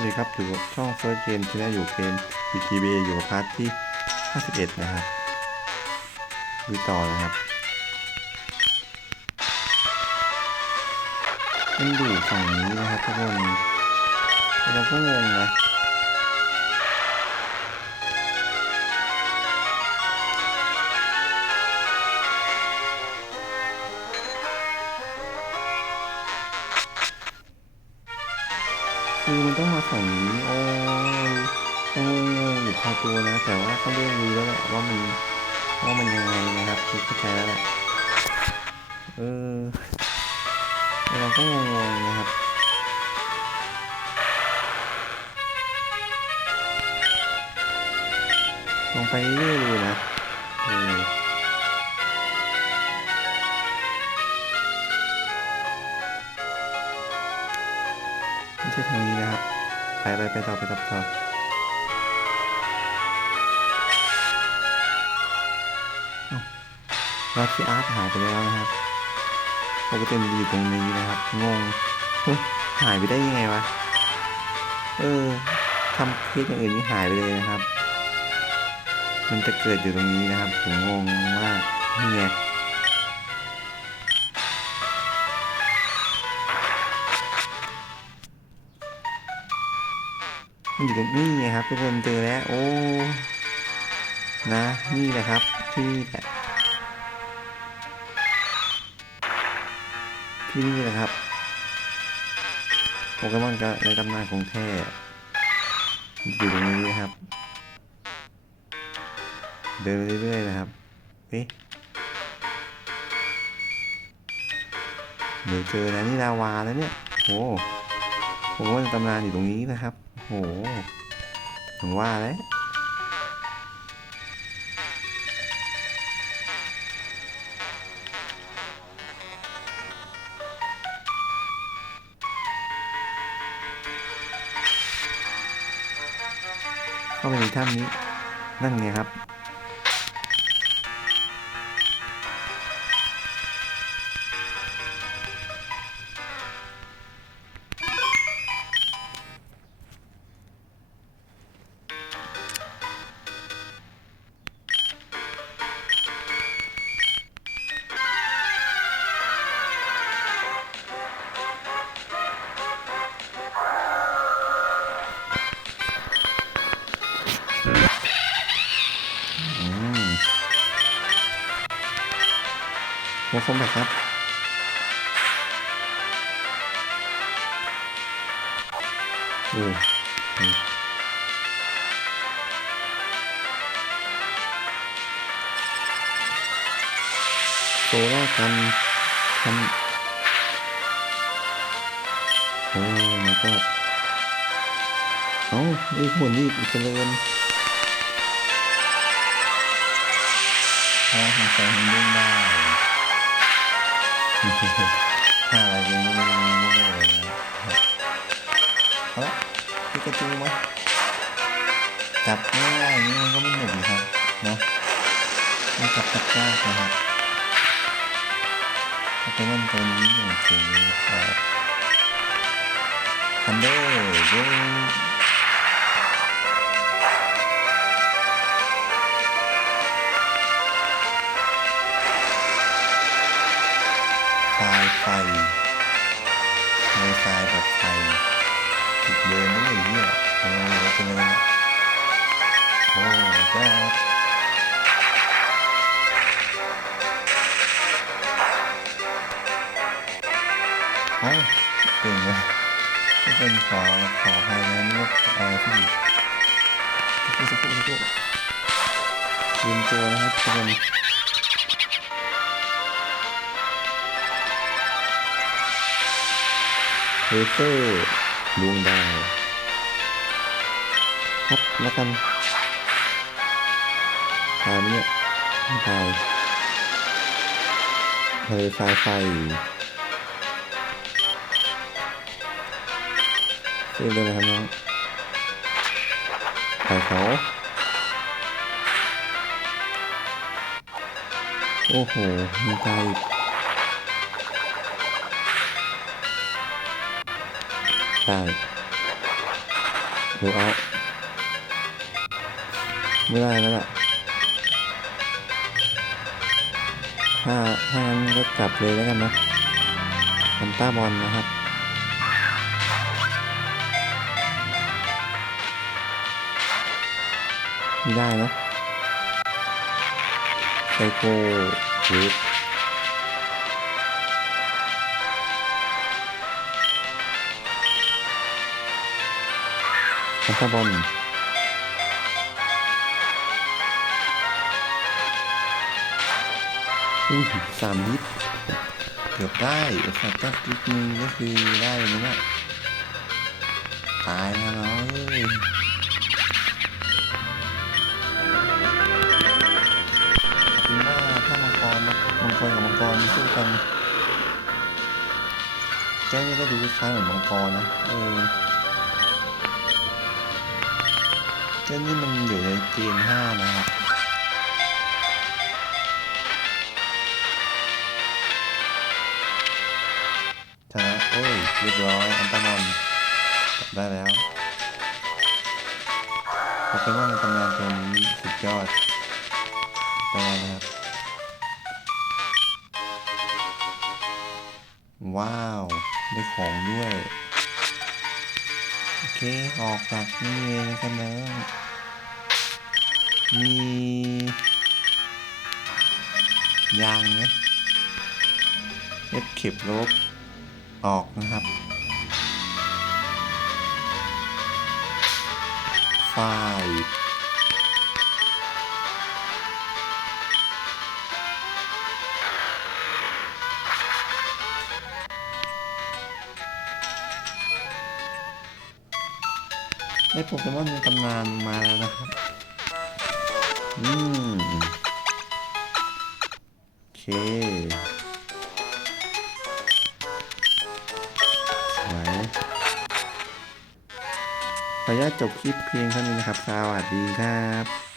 วัสดีครับอยู่กับช่องเฟิร์สเกมที่น่าอยู่เกม PTB อยู่กับพาร์ทที่ 51 นะครับดูต่อนะครับยังอยู่ฝั่งนี้นะครับทุกคนเราก็งงนะ คือมันต้องมาฝั่งนี้โอ้ยงงงอยู่พอตัวนะ แต่ว่าเขาเรียกรู้แล้วแหละว่ามันว่ามันยังไงนะครับคือเข้าใจแล้วแหละเออเราก็งงๆนะครับลองไปเรื่อยๆนะเออ ไม่ใช่ทางนี้นะครับไปไปไปต่อไปต่อไปต่อเอ้าที่อาร์ตหายไปแล้วนะครับปกติมันอยู่ตรงนี้นะครับงงหายไปได้ยังไงวะเออทำคลิปอย่างอื่นนี่หายไปเลยนะครับ มันจะเกิดอยู่ตรงนี้นะครับผมงงมากนี่ไง มันอยู่ตรงนี้ไงครับ ทุกคนเจอแล้วโอ้นะนี่แหละครับที่นี่แหละที่นี่แหละครับโปเกมอนก็ในตำนานของแท้อยู่ตรงนี้นะครับ เดินไปเรื่อยๆนะครับเอ๊ะเดี๋ยวเจอนะนี่ลาวาแล้วเนี่ยโหผมว่าตำนานอยู่ตรงนี้นะครับ โหผมว่าเลยเข้าไปในถ้ำนี้ นั่นไงครับ หัวคมแบบครับโอ้อืมโซล่ากันทำโอ้มาก็เอ้าไอ้หุ่นนี่เจริญเพราะมันใช้มันยุ่งได้ ถ้าอะไรยังไม่ไม่ไม่ไม่เลยนะเอาละพิกาจูมาจับง่ายๆอย่างนี้มันก็ไม่หนุกนะครับเนาะต้องจับจับยากนะครับโปเกมอนตัวนี้อย่างถึงทันเดอร์ ทรายไฟทะเลทรายแบบไฟติดเดินด้วยเนี่ยโอ้ยเป็นไรเนี่ยโอ้ยก็เอ้าเก่งเลยก็เป็นขอขอภายนั้นก็อะไรที่สักครู่สักครู่สักครู่ลืมตัวนะครับทุกคน เลเซอร์ดวงดาวครับแล้วกันตามเนี่ยตายทะเลทรายไฟเชื่อเลยนะครับน้องไปเขาโอ้โหมีตาย ตายโรเอาไม่ได้แล้วล่ะถ้าถ้างั้นก็กลับเลยแล้วกันนะอันต้าบอลนะครับไม่ได้เนอะไซโคเวฟอั นต้าบอลอุ้ยสามฮิตรเกือบได้โอกาสจักนิดนึงก็คือได้เลยนะตายนะน้องเอ้ยคุณว่าถ้ามังกรนะมังกรกับมังกรสู้กันเจ้านี่ก็ดูคล้ายเหมือนมังกรนะ เออ เจ้านี่มันอยู่ในเกณฑ์ห้านะครับชนะโอ้ยเรียบร้อย อันตรมอนได้แล้วโปเกมอนในตำนานตัวนี้สุดยอดแปลนะครับ ว้าว ได้ของด้วย โอเคออกจากนี่เลยนะครันนะมียางไหมเย็บเข็บลบออกนะครับไฟ ได้โปเกมอนในตำนานมาแล้วนะครับ อืมโอเคสวยขออนุญาตจบคลิปเพียงเท่านี้นะครับ สวัสดีครับ